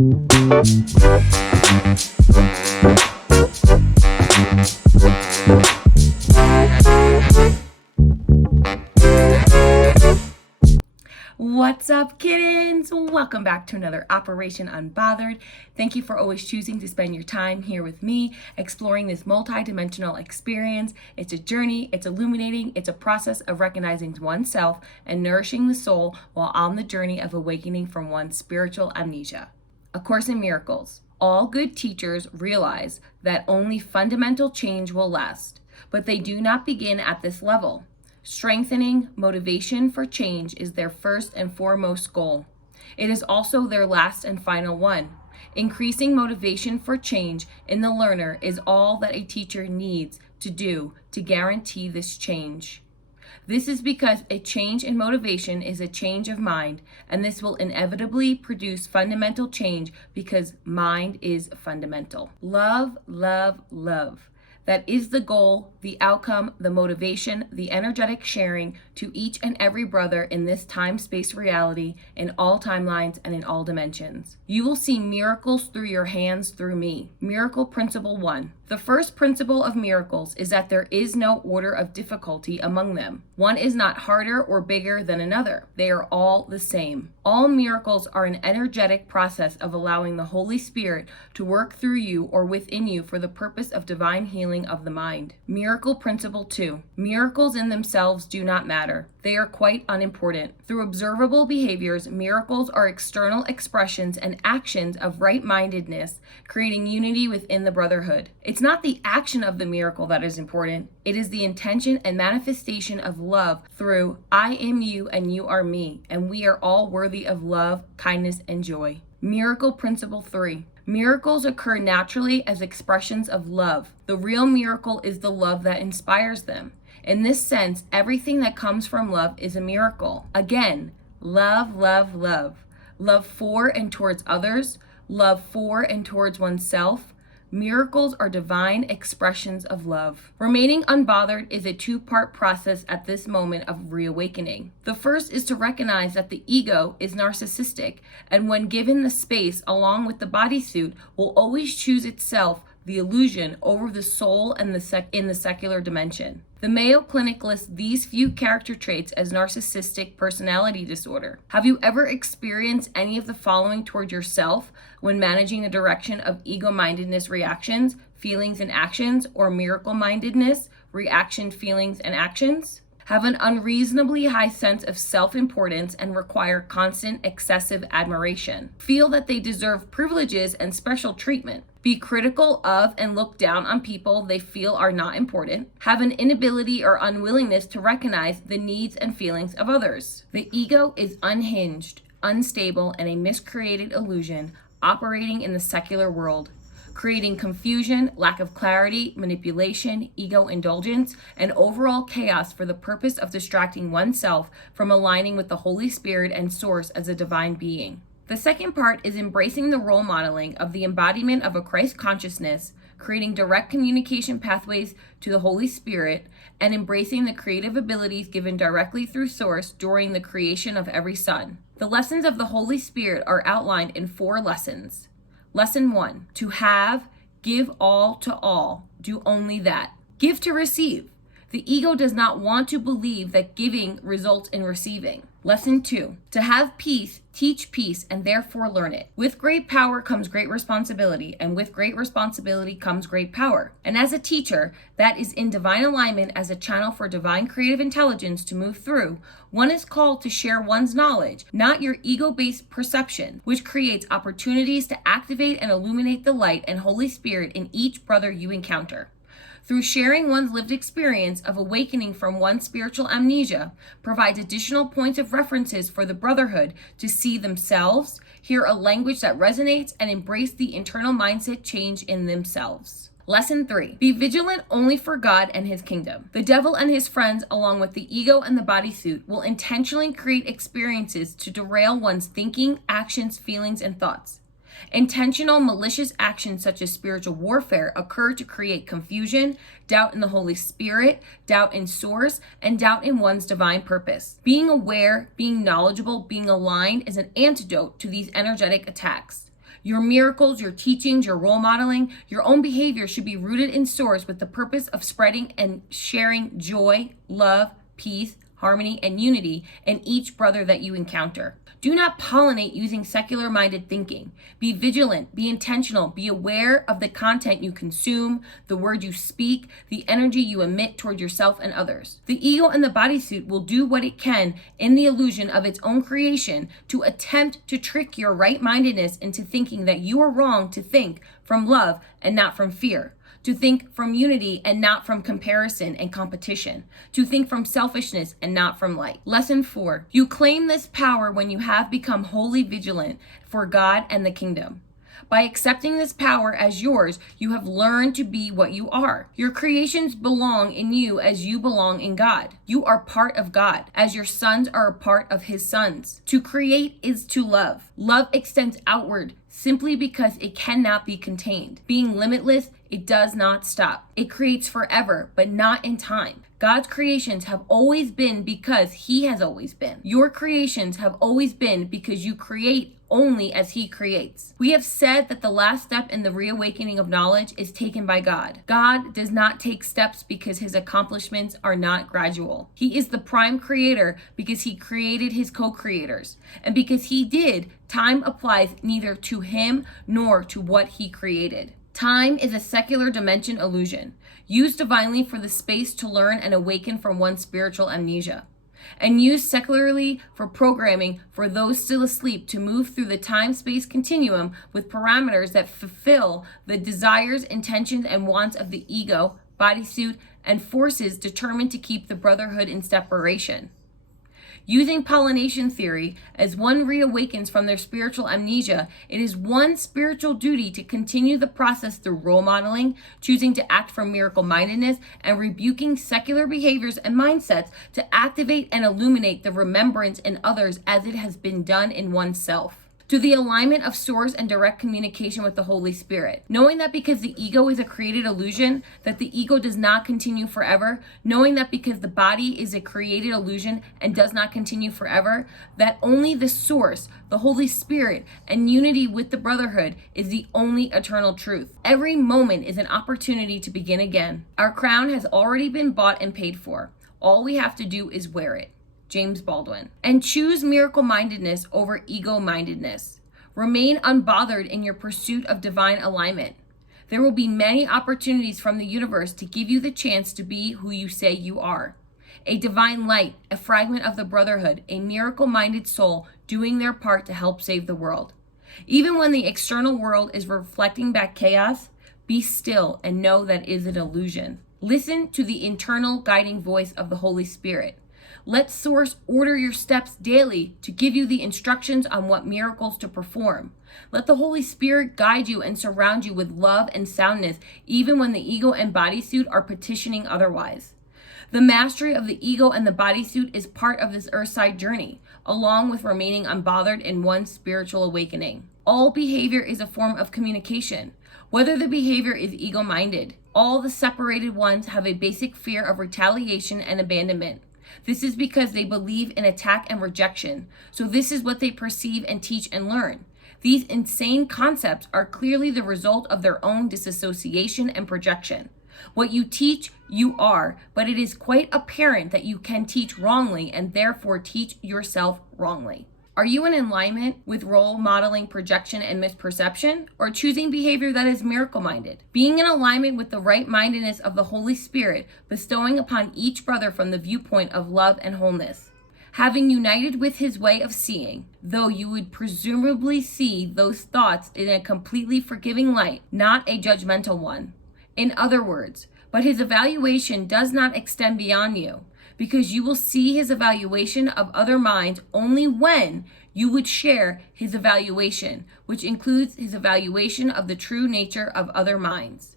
What's up, kittens? Welcome back to another Operation Unbothered. Thank you for always choosing to spend your time here with me, exploring this multi-dimensional experience. It's a journey, it's illuminating, it's a process of recognizing oneself and nourishing the soul while on the journey of awakening from one's spiritual amnesia. A Course in Miracles. All good teachers realize that only fundamental change will last, but they do not begin at this level. Strengthening motivation for change is their first and foremost goal. It is also their last and final one. Increasing motivation for change in the learner is all that a teacher needs to do to guarantee this change. This is because a change in motivation is a change of mind, and this will inevitably produce fundamental change because mind is fundamental. Love, love, love. That is the goal, the outcome, the motivation, the energetic sharing to each and every brother in this time-space reality, in all timelines and in all dimensions. You will see miracles through your hands through me. Miracle Principle 1. The first principle of miracles is that there is no order of difficulty among them. One is not harder or bigger than another. They are all the same. All miracles are an energetic process of allowing the Holy Spirit to work through you or within you for the purpose of divine healing of the mind. Miracle Principle 2. Miracles in themselves do not matter. They are quite unimportant. Through observable behaviors, miracles are external expressions and actions of right-mindedness, creating unity within the brotherhood. It's not the action of the miracle that is important. It is the intention and manifestation of love through I am you and you are me, and we are all worthy of love, kindness, and joy. Miracle Principle 3. Miracles occur naturally as expressions of love. The real miracle is the love that inspires them. In this sense, everything that comes from love is a miracle. Again, love, love, love. Love for and towards others, love for and towards oneself. Miracles are divine expressions of love. Remaining unbothered is a two-part process at this moment of reawakening. The first is to recognize that the ego is narcissistic, and when given the space along with the bodysuit, will always choose itself, the illusion, over the soul and in the secular dimension. The Mayo Clinic lists these few character traits as narcissistic personality disorder. Have you ever experienced any of the following toward yourself when managing the direction of ego-mindedness reactions, feelings, and actions, or miracle-mindedness, reaction, feelings, and actions? Have an unreasonably high sense of self-importance and require constant excessive admiration. Feel that they deserve privileges and special treatment. Be critical of and look down on people they feel are not important. Have an inability or unwillingness to recognize the needs and feelings of others. The ego is unhinged, unstable, and a miscreated illusion operating in the secular world, creating confusion, lack of clarity, manipulation, ego indulgence, and overall chaos for the purpose of distracting oneself from aligning with the Holy Spirit and Source as a divine being. The second part is embracing the role modeling of the embodiment of a Christ consciousness, creating direct communication pathways to the Holy Spirit, and embracing the creative abilities given directly through Source during the creation of every son. The lessons of the Holy Spirit are outlined in 4 lessons. Lesson 1, to have, give all to all, do only that. Give to receive. The ego does not want to believe that giving results in receiving. Lesson 2, to have peace, teach peace, and therefore learn it. With great power comes great responsibility, and with great responsibility comes great power. And as a teacher, that is in divine alignment as a channel for divine creative intelligence to move through, one is called to share one's knowledge, not your ego-based perception, which creates opportunities to activate and illuminate the light and Holy Spirit in each brother you encounter. Through sharing one's lived experience of awakening from one's spiritual amnesia, provides additional points of references for the brotherhood to see themselves, hear a language that resonates, and embrace the internal mindset change in themselves. Lesson 3. Be vigilant only for God and His kingdom. The devil and his friends, along with the ego and the bodysuit, will intentionally create experiences to derail one's thinking, actions, feelings, and thoughts. Intentional malicious actions such as spiritual warfare occur to create confusion, doubt in the Holy Spirit, doubt in Source, and doubt in one's divine purpose. Being aware, being knowledgeable, being aligned is an antidote to these energetic attacks. Your miracles, your teachings, your role modeling, your own behavior should be rooted in source with the purpose of spreading and sharing joy, love, peace, harmony, and unity in each brother that you encounter. Do not pollinate using secular-minded thinking. Be vigilant, be intentional, be aware of the content you consume, the word you speak, the energy you emit toward yourself and others. The ego and the bodysuit will do what it can in the illusion of its own creation to attempt to trick your right-mindedness into thinking that you are wrong to think from love and not from fear. To think from unity and not from comparison and competition. To think from selfishness and not from light. Lesson 4. You claim this power when you have become wholly vigilant for God and the kingdom. By accepting this power as yours, you have learned to be what you are. Your creations belong in you as you belong in God. You are part of God, as your sons are a part of his sons. To create is to love. Love extends outward simply because it cannot be contained. Being limitless, it does not stop. It creates forever, but not in time. God's creations have always been because he has always been. Your creations have always been because you create only as he creates. We have said that the last step in the reawakening of knowledge is taken by God. God does not take steps because his accomplishments are not gradual. He is the prime creator because he created his co-creators. And because he did, time applies neither to him nor to what he created. Time is a secular dimension illusion, used divinely for the space to learn and awaken from one's spiritual amnesia, and used secularly for programming for those still asleep to move through the time-space continuum with parameters that fulfill the desires, intentions, and wants of the ego, bodysuit, and forces determined to keep the brotherhood in separation. Using pollination theory, as one reawakens from their spiritual amnesia, it is one's spiritual duty to continue the process through role modeling, choosing to act from miracle-mindedness, and rebuking secular behaviors and mindsets to activate and illuminate the remembrance in others as it has been done in oneself. To the alignment of source and direct communication with the Holy Spirit. Knowing that because the ego is a created illusion, that the ego does not continue forever. Knowing that because the body is a created illusion and does not continue forever, that only the source, the Holy Spirit, and unity with the brotherhood is the only eternal truth. Every moment is an opportunity to begin again. Our crown has already been bought and paid for. All we have to do is wear it. James Baldwin. And choose miracle-mindedness over ego-mindedness. Remain unbothered in your pursuit of divine alignment. There will be many opportunities from the universe to give you the chance to be who you say you are. A divine light, a fragment of the brotherhood, a miracle-minded soul doing their part to help save the world. Even when the external world is reflecting back chaos, be still and know that it is an illusion. Listen to the internal guiding voice of the Holy Spirit. Let Source order your steps daily to give you the instructions on what miracles to perform. Let the Holy Spirit guide you and surround you with love and soundness, even when the ego and bodysuit are petitioning otherwise. The mastery of the ego and the bodysuit is part of this earthside journey, along with remaining unbothered in one's spiritual awakening. All behavior is a form of communication, whether the behavior is ego-minded. All the separated ones have a basic fear of retaliation and abandonment. This is because they believe in attack and rejection. So this is what they perceive and teach and learn. These insane concepts are clearly the result of their own disassociation and projection. What you teach, you are, but it is quite apparent that you can teach wrongly and therefore teach yourself wrongly. Are you in alignment with role modeling, projection, and misperception, or choosing behavior that is miracle-minded? Being in alignment with the right-mindedness of the Holy Spirit, bestowing upon each brother from the viewpoint of love and wholeness. Having united with his way of seeing, though you would presumably see those thoughts in a completely forgiving light, not a judgmental one. In other words, but his evaluation does not extend beyond you, because you will see his evaluation of other minds only when you would share his evaluation, which includes his evaluation of the true nature of other minds.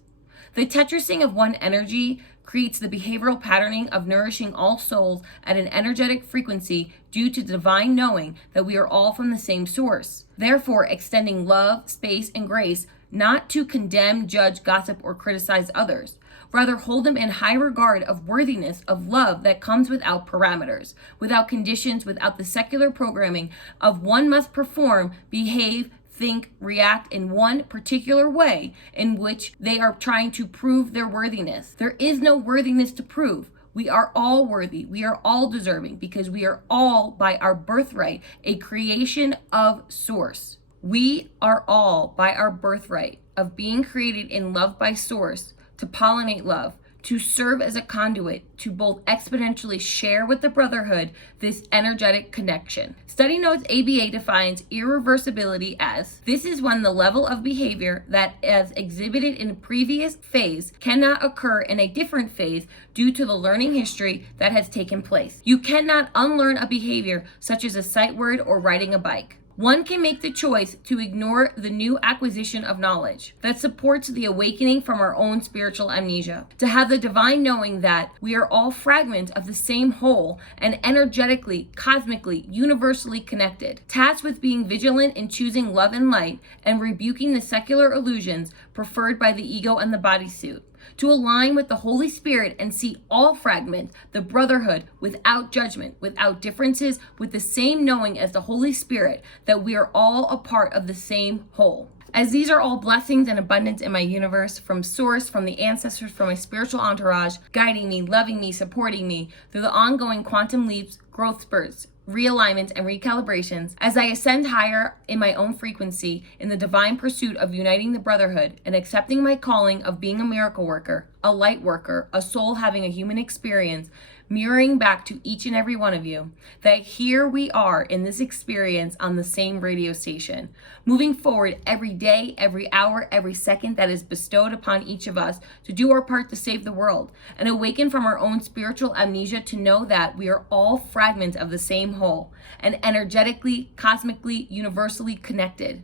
The tetrising of one energy creates the behavioral patterning of nourishing all souls at an energetic frequency due to divine knowing that we are all from the same source. Therefore, extending love, space, and grace, not to condemn, judge, gossip, or criticize others. Rather, hold them in high regard of worthiness of love that comes without parameters, without conditions, without the secular programming of one must perform, behave, think, react in one particular way in which they are trying to prove their worthiness. There is no worthiness to prove. We are all worthy. We are all deserving because we are all, by our birthright, a creation of Source. We are all, by our birthright of being created in love by Source, to pollinate love, to serve as a conduit, to both exponentially share with the brotherhood this energetic connection. Study Notes ABA defines irreversibility as, this is when the level of behavior that as exhibited in a previous phase cannot occur in a different phase due to the learning history that has taken place. You cannot unlearn a behavior such as a sight word or riding a bike. One can make the choice to ignore the new acquisition of knowledge that supports the awakening from our own spiritual amnesia, to have the divine knowing that we are all fragments of the same whole and energetically, cosmically, universally connected, tasked with being vigilant in choosing love and light and rebuking the secular illusions preferred by the ego and the bodysuit, to align with the Holy Spirit and see all fragments, the brotherhood, without judgment, without differences, with the same knowing as the Holy Spirit, that we are all a part of the same whole. As these are all blessings and abundance in my universe, from Source, from the ancestors, from my spiritual entourage, guiding me, loving me, supporting me through the ongoing quantum leaps, growth spurts, realignments, and recalibrations, as I ascend higher in my own frequency in the divine pursuit of uniting the brotherhood and accepting my calling of being a miracle worker, a light worker, a soul having a human experience, mirroring back to each and every one of you, that here we are in this experience on the same radio station, moving forward every day, every hour, every second that is bestowed upon each of us to do our part to save the world and awaken from our own spiritual amnesia to know that we are all fragments of the same whole and energetically, cosmically, universally connected.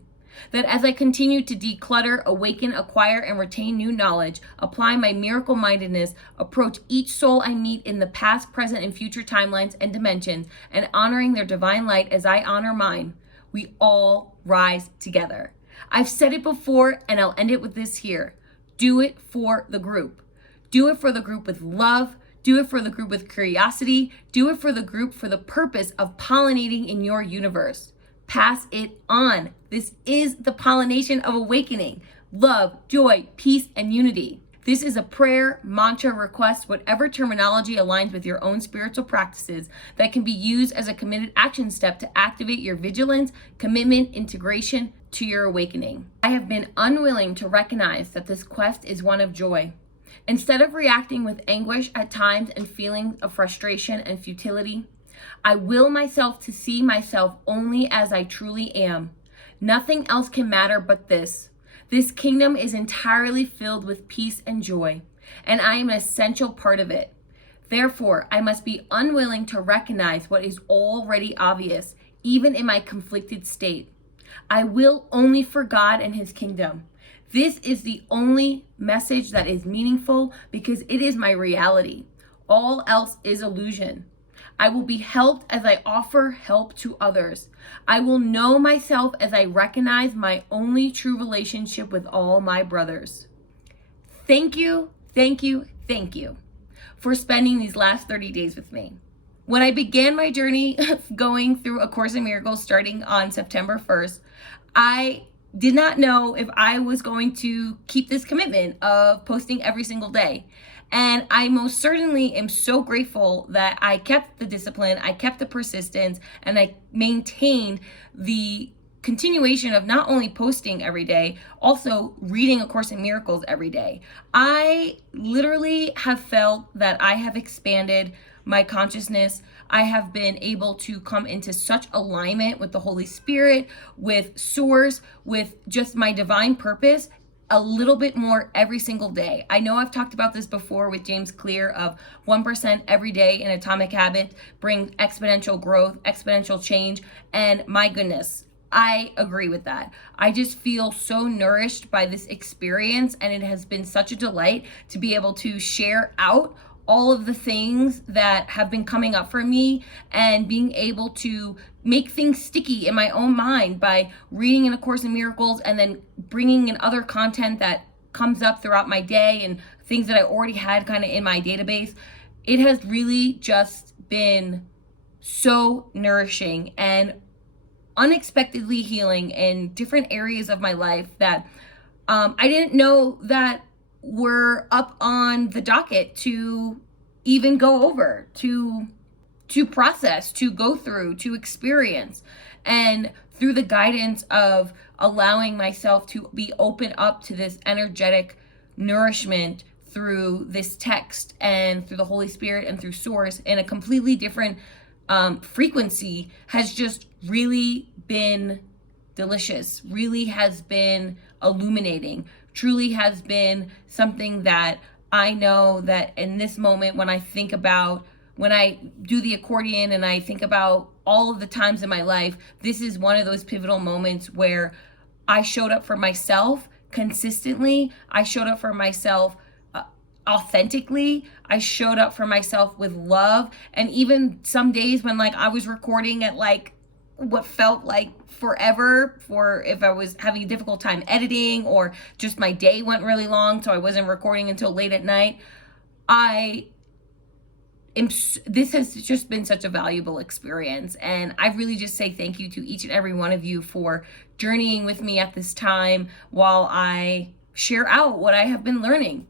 That as I continue to declutter, awaken, acquire, and retain new knowledge, apply my miracle mindedness, approach each soul I meet in the past, present, and future timelines and dimensions, and honoring their divine light as I honor mine, we all rise together. I've said it before, and I'll end it with this here. Do it for the group. Do it for the group with love. Do it for the group with curiosity. Do it for the group for the purpose of pollinating in your universe. Pass it on. This is the pollination of awakening. Love, joy, peace, and unity. This is a prayer, mantra, request, whatever terminology aligns with your own spiritual practices that can be used as a committed action step to activate your vigilance, commitment, integration to your awakening. I have been unwilling to recognize that this quest is one of joy. Instead of reacting with anguish at times and feelings of frustration and futility, I will myself to see myself only as I truly am. Nothing else can matter but this. This kingdom is entirely filled with peace and joy, and I am an essential part of it. Therefore, I must be unwilling to recognize what is already obvious, even in my conflicted state. I will only for God and His kingdom. This is the only message that is meaningful because it is my reality. All else is illusion. I will be helped as I offer help to others. I will know myself as I recognize my only true relationship with all my brothers. Thank you, thank you, thank you for spending these last 30 days with me. When I began my journey going through A Course in Miracles starting on September 1st, I did not know if I was going to keep this commitment of posting every single day. And I most certainly am so grateful that I kept the discipline, I kept the persistence, and I maintained the continuation of not only posting every day, also reading A Course in Miracles every day. I literally have felt that I have expanded my consciousness. I have been able to come into such alignment with the Holy Spirit, with Source, with just my divine purpose, a little bit more every single day. I know I've talked about this before with James Clear of 1% every day in Atomic Habits brings exponential growth, exponential change, and my goodness, I agree with that. I just feel so nourished by this experience, and it has been such a delight to be able to share out all of the things that have been coming up for me and being able to make things sticky in my own mind by reading in A Course in Miracles and then bringing in other content that comes up throughout my day and things that I already had kind of in my database. It has really just been so nourishing and unexpectedly healing in different areas of my life that I didn't know that were up on the docket to even go over, to process, to go through, to experience. And through the guidance of allowing myself to be open up to this energetic nourishment through this text and through the Holy Spirit and through Source in a completely different frequency has just really been delicious, really has been illuminating, truly has been something that I know that in this moment, when I do the accordion and I think about all of the times in my life, this is one of those pivotal moments where I showed up for myself consistently. I showed up for myself authentically. I showed up for myself with love. And even some days when I was recording at what felt like forever, for if I was having a difficult time editing, or just my day went really long so I wasn't recording until late at night, this has just been such a valuable experience. And I really just say thank you to each and every one of you for journeying with me at this time while I share out what I have been learning.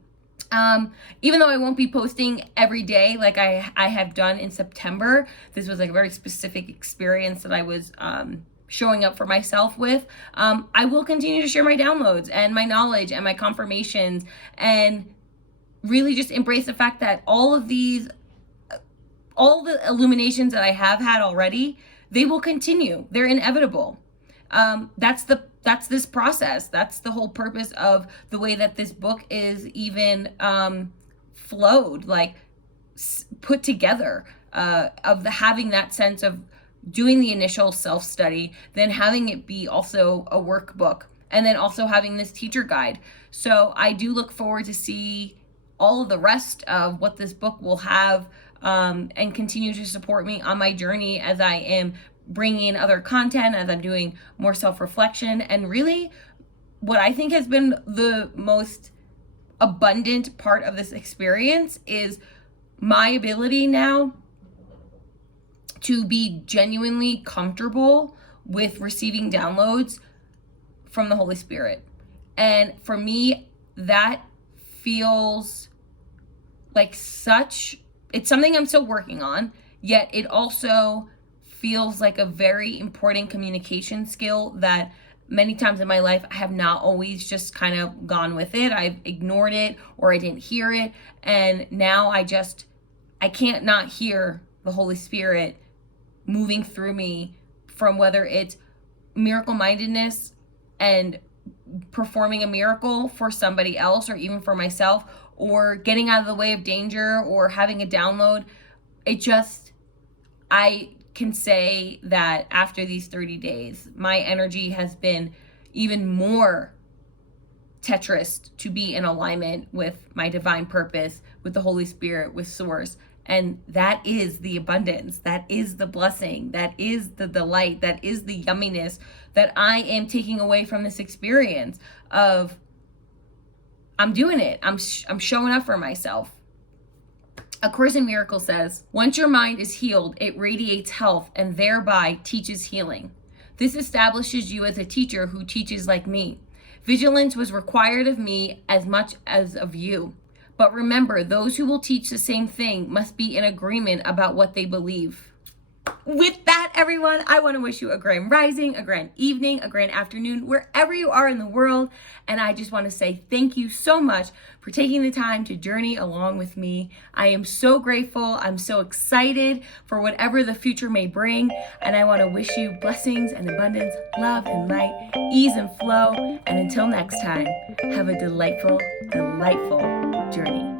Even though I won't be posting every day like I have done in September, this was a very specific experience that I was showing up for myself with. I will continue to share my downloads and my knowledge and my confirmations, and really just embrace the fact that all the illuminations that I have had already, they will continue. They're inevitable. That's this process. That's the whole purpose of the way that this book is even flowed, put together, of having that sense of doing the initial self-study, then having it be also a workbook, and then also having this teacher guide. So I do look forward to see all of the rest of what this book will have, and continue to support me on my journey as I am bringing in other content, as I'm doing more self-reflection. And really what I think has been the most abundant part of this experience is my ability now to be genuinely comfortable with receiving downloads from the Holy Spirit. And for me, that feels like it's something I'm still working on, yet it also feels like a very important communication skill that many times in my life I have not always just kind of gone with it. I've ignored it, or I didn't hear it. And now I can't not hear the Holy Spirit moving through me, from whether it's miracle mindedness and performing a miracle for somebody else or even for myself, or getting out of the way of danger, or having a download. I can say that after these 30 days, my energy has been even more Tetris to be in alignment with my divine purpose, with the Holy Spirit, with Source. And that is the abundance, that is the blessing, that is the delight, that is the yumminess that I am taking away from this experience of I'm doing it. I'm showing up for myself. A Course in Miracles says, once your mind is healed, it radiates health and thereby teaches healing. This establishes you as a teacher who teaches like me. Vigilance was required of me as much as of you. But remember, those who will teach the same thing must be in agreement about what they believe. With that, everyone, I want to wish you a grand rising, a grand evening, a grand afternoon, wherever you are in the world. And I just want to say thank you so much for taking the time to journey along with me. I am so grateful. I'm so excited for whatever the future may bring. And I want to wish you blessings and abundance, love and light, ease and flow. And until next time, have a delightful, delightful journey.